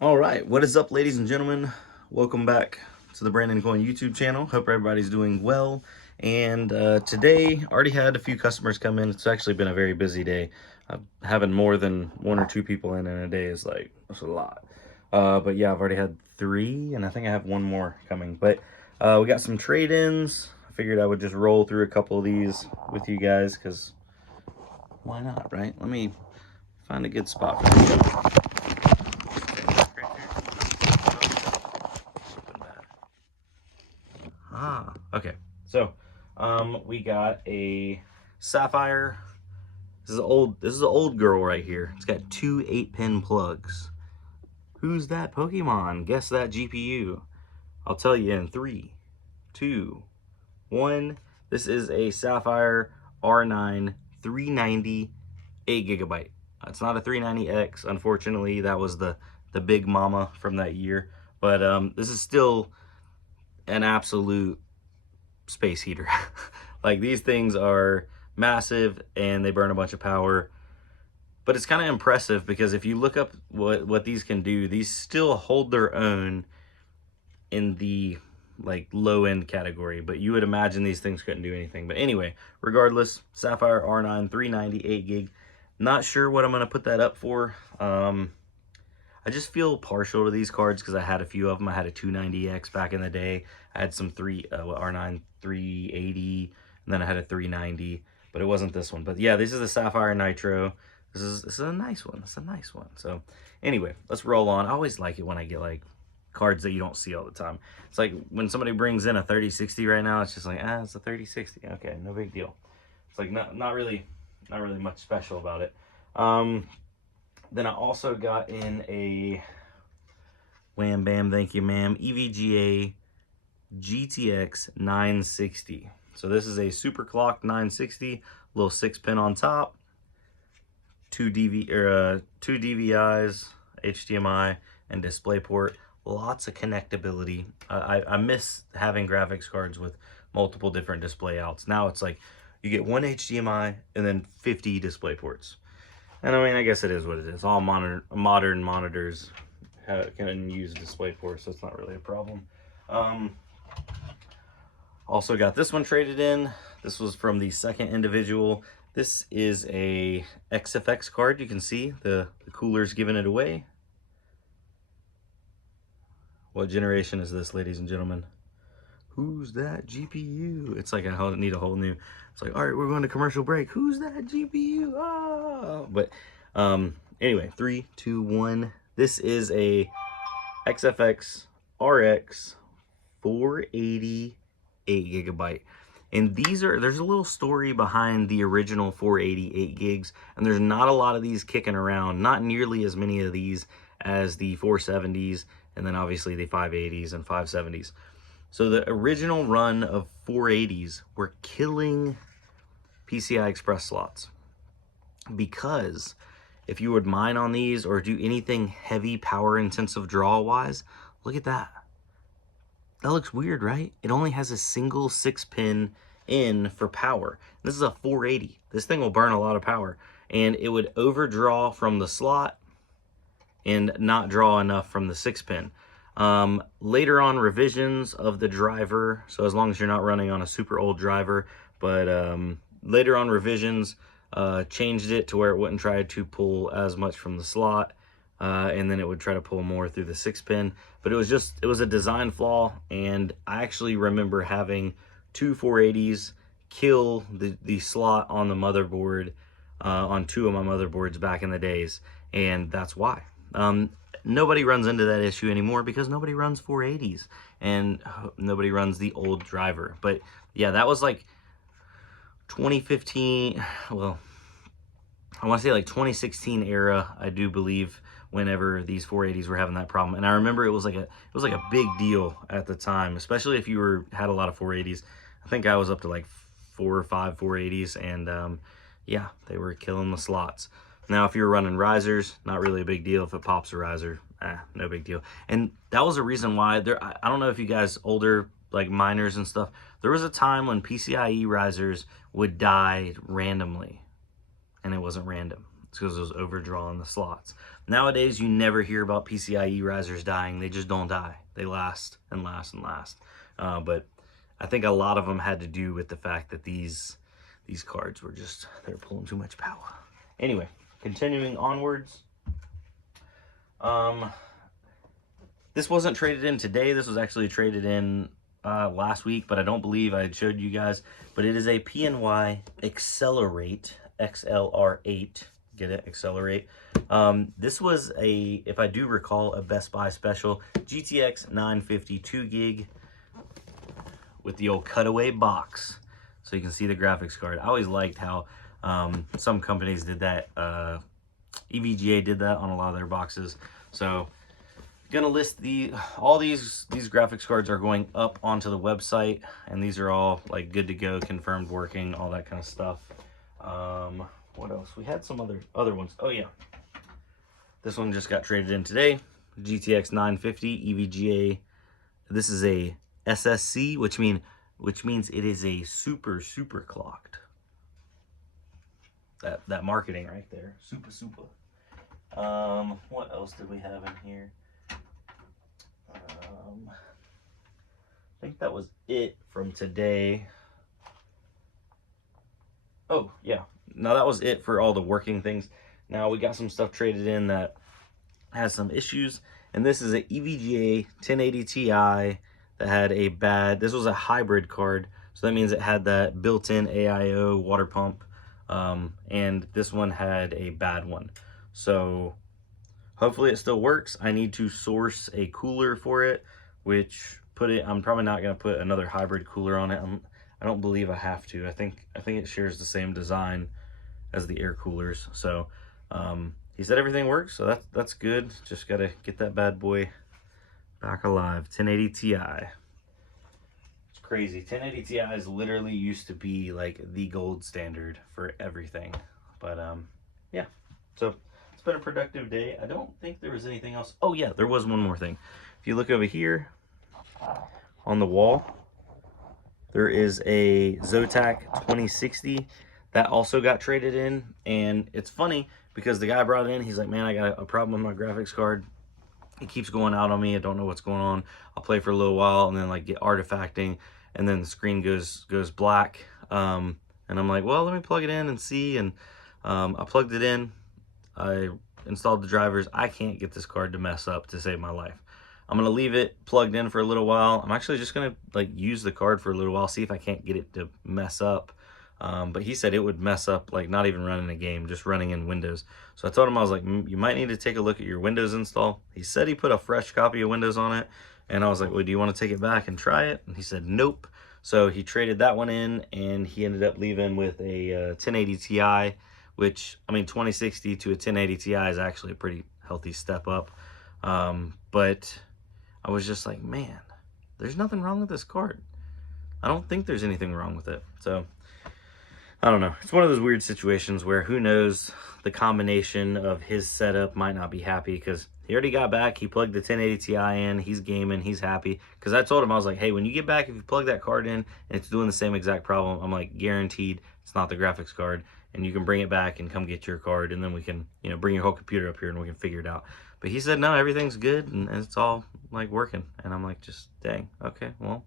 All right, what is up, ladies and gentlemen? Welcome back to the Brandon Coin YouTube channel. Hope everybody's doing well. And today, already had a few customers come in. It's actually been a very busy day. Having more than one or two people in a day is like, that's a lot. But yeah, I've already had three, and I think I have one more coming. But we got some trade-ins. I figured I would just roll through a couple of these with you guys, because why not, right? Let me find a good spot for you. Okay. So, we got a Sapphire. This is an old girl right here. It's got two 8-pin plugs. Who's that Pokemon? Guess that GPU. I'll tell you in 3, 2, 1. This is a Sapphire R9 390 8GB. It's not a 390X. Unfortunately, that was the big mama from that year. But this is still an absolute space heater. Like, these things are massive and they burn a bunch of power, but it's kind of impressive because if you look up what these can do, these still hold their own in the like low end category, but you would imagine these things couldn't do anything. But anyway, regardless, Sapphire R9 390 8GB. Not sure what I'm going to put that up for. I just feel partial to these cards because I had a few of them. I had a 290X back in the day. I had some R9 380, and then I had a 390, but it wasn't this one. But yeah, this is the Sapphire Nitro. This is a nice one. It's a nice one. So anyway, let's roll on. I always like it when I get like cards that you don't see all the time. It's like when somebody brings in a 3060 right now, it's just like, it's a 3060. Okay, no big deal. It's like not really much special about it. Then I also got in a wham bam, thank you ma'am, EVGA GTX 960. So this is a super clocked 960, little 6-pin on top, two DVIs, HDMI, and DisplayPort. Lots of connectability. I miss having graphics cards with multiple different display outs. Now it's like you get one HDMI and then 50 display ports. And I mean, I guess it is what it is. All modern monitors can use display ports, so it's not really a problem. Also got this one traded in. This was from the second individual. This is a XFX card. You can see the cooler's giving it away. What generation is this, ladies and gentlemen? Who's that GPU? It's like I need a whole new. It's like, all right, we're going to commercial break. Who's that GPU? But anyway, 3, 2, 1. This is a XFX RX 480 8GB. And there's a little story behind the original 480 8 gigs, and there's not a lot of these kicking around. Not nearly as many of these as the 470s, and then obviously the 580s and 570s. So the original run of 480s were killing PCI Express slots, because if you would mine on these or do anything heavy power intensive draw wise, look at that. That looks weird, right? It only has a single 6-pin in for power. This is a 480. This thing will burn a lot of power, and it would overdraw from the slot and not draw enough from the 6-pin. Later on revisions of the driver, so as long as you're not running on a super old driver, but later on revisions changed it to where it wouldn't try to pull as much from the slot, and then it would try to pull more through the 6-pin. But it was a design flaw, and I actually remember having two 480s kill the slot on the motherboard, on two of my motherboards back in the days, and that's why. Nobody runs into that issue anymore because nobody runs 480s and nobody runs the old driver. But yeah, that was like 2015. Well, I want to say like 2016 era, I do believe, whenever these 480s were having that problem. And I remember it was like a big deal at the time, especially if you had a lot of 480s. I think I was up to like 4 or 5 480s, and yeah, they were killing the slots. Now, if you're running risers, not really a big deal. If it pops a riser, no big deal. And that was a reason why I don't know if you guys older, like miners and stuff, there was a time when PCIe risers would die randomly, and it wasn't random. It's because it was overdrawing the slots. Nowadays, you never hear about PCIe risers dying. They just don't die. They last and last and last. But I think a lot of them had to do with the fact that these cards were just, they're pulling too much power. Anyway, continuing onwards. This wasn't traded in today. This was actually traded in last week, but I don't believe I had showed you guys. But it is a PNY Accelerate XLR8. Get it? Accelerate. This was a, if I do recall, a Best Buy special. GTX 950 2 gig with the old cutaway box. So you can see the graphics card. I always liked how some companies did that. EVGA did that on a lot of their boxes. So gonna list all these graphics cards are going up onto the website, and these are all like good to go, confirmed working, all that kind of stuff. What else? We had some other ones. Oh yeah, this one just got traded in today. GTX 950 EVGA. This is a SSC, which means it is a super clocked. That marketing right there, super. What else did we have in here? I think that was it from today. Oh yeah, now that was it for all the working things. Now we got some stuff traded in that has some issues, and this is an EVGA 1080 Ti that had a bad, this was a hybrid card, so that means it had that built-in AIO water pump, and this one had a bad one. So hopefully it still works. I need to source a cooler for it, which I'm probably not going to put another hybrid cooler on it. I don't believe I have to. I think it shares the same design as the air coolers. So he said everything works, so that's good. Just got to get that bad boy back alive. 1080 Ti. It's crazy. 1080 Ti's literally used to be like the gold standard for everything. But yeah, so it's been a productive day. I don't think there was anything else. Oh yeah, there was one more thing. If you look over here on the wall, there is a Zotac 2060 that also got traded in. And it's funny because the guy brought it in. He's like, man, I got a problem with my graphics card. It keeps going out on me. I don't know what's going on. I'll play for a little while and then like get artifacting, and then the screen goes black. And I'm like, well, let me plug it in and see. And I plugged it in. I installed the drivers. I can't get this card to mess up to save my life. I'm gonna leave it plugged in for a little while. I'm actually just gonna like use the card for a little while, see if I can't get it to mess up. But he said it would mess up, like not even running a game, just running in Windows. So I told him, I was like, you might need to take a look at your Windows install. He said he put a fresh copy of Windows on it. And I was like, well, do you want to take it back and try it? And he said, nope. So he traded that one in, and he ended up leaving with a 1080 Ti, which, I mean, 2060 to a 1080 Ti is actually a pretty healthy step up. But I was just like, man, there's nothing wrong with this card. I don't think there's anything wrong with it. So I don't know. It's one of those weird situations where who knows, the combination of his setup might not be happy, because he already got back. He plugged the 1080 Ti in. He's gaming. He's happy. Because I told him, I was like, hey, when you get back, if you plug that card in and it's doing the same exact problem, I'm like, guaranteed it's not the graphics card. And you can bring it back and come get your card. And then we can, you know, bring your whole computer up here and we can figure it out. But he said, no, everything's good. And it's all like working. And I'm like, just dang. Okay, well,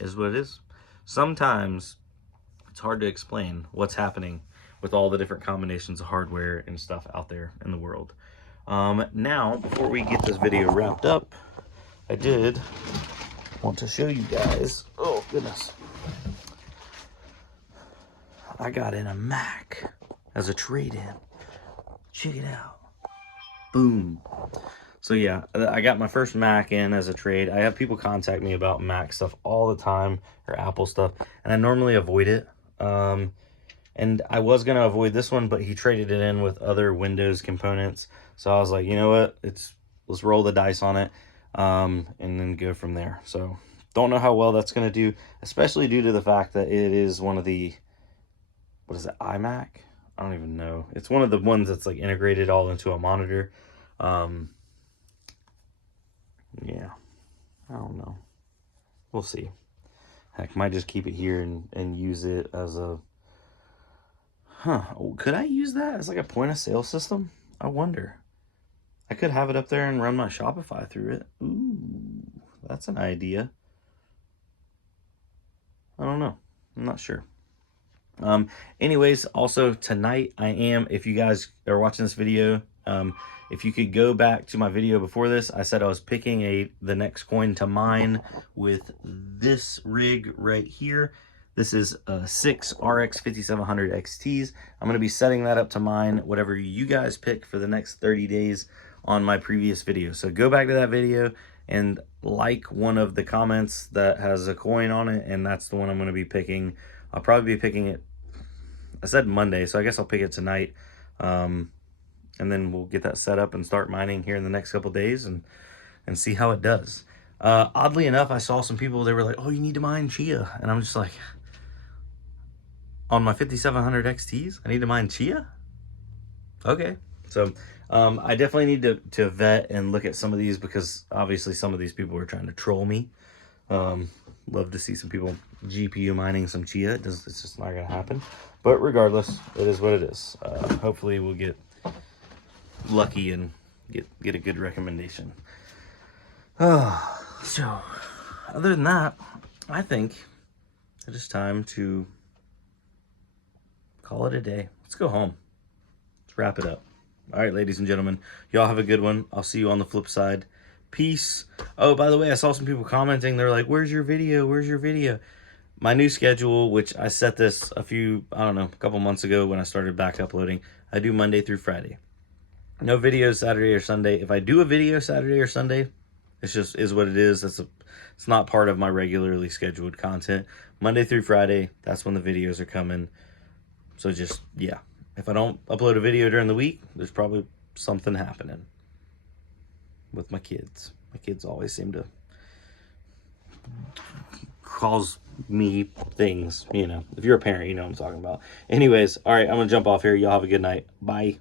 is what it is. Sometimes it's hard to explain what's happening with all the different combinations of hardware and stuff out there in the world. Now, before we get this video wrapped up, I did want to show you guys, oh goodness, I got in a Mac as a trade-in. Check it out. Boom. So yeah, I got my first Mac in as a trade. I have people contact me about Mac stuff all the time, or Apple stuff, and I normally avoid it. And I was going to avoid this one, but he traded it in with other Windows components. So I was like, you know what? Let's roll the dice on it, and then go from there. So don't know how well that's going to do, especially due to the fact that it is one of the, what is it, iMac? I don't even know. It's one of the ones that's like integrated all into a monitor. Yeah, I don't know. We'll see. Heck, might just keep it here and use it as a, could I use that as like a point of sale system? I wonder. I could have it up there and run my Shopify through it. Ooh, that's an idea. I don't know. I'm not sure. Anyways, also tonight if you guys are watching this video, if you could go back to my video before this, I said I was picking the next coin to mine with this rig right here. This is a 6 RX 5700 XTs. I'm going to be setting that up to mine whatever you guys pick for the next 30 days on my previous video. So go back to that video and like one of the comments that has a coin on it, and that's the one I'm going to be picking. I'll probably be picking it, I said Monday, so I guess I'll pick it tonight. And then we'll get that set up and start mining here in the next couple days and see how it does. Oddly enough, I saw some people, they were like, oh, you need to mine Chia. And I'm just like, on my 5700 XTs, I need to mine Chia? Okay. So I definitely need to vet and look at some of these, because obviously some of these people are trying to troll me. Love to see some people GPU mining some Chia. It's just not going to happen. But regardless, it is what it is. Hopefully we'll get lucky and get a good recommendation. So, other than that, I think it is time to call it a day. Let's go home. Let's wrap it up. All right, ladies and gentlemen, y'all have a good one. I'll see you on the flip side. Peace. Oh, by the way, I saw some people commenting. They're like, where's your video? Where's your video? My new schedule, which I set this a couple months ago when I started back uploading. I do Monday through Friday. No videos Saturday or Sunday. If I do a video Saturday or Sunday, it's just is what it is. It's not part of my regularly scheduled content. Monday through Friday, that's when the videos are coming. So just, yeah. If I don't upload a video during the week, there's probably something happening with my kids. My kids always seem to cause me things, you know. If you're a parent, you know what I'm talking about. Anyways, all right, I'm gonna jump off here. Y'all have a good night. Bye.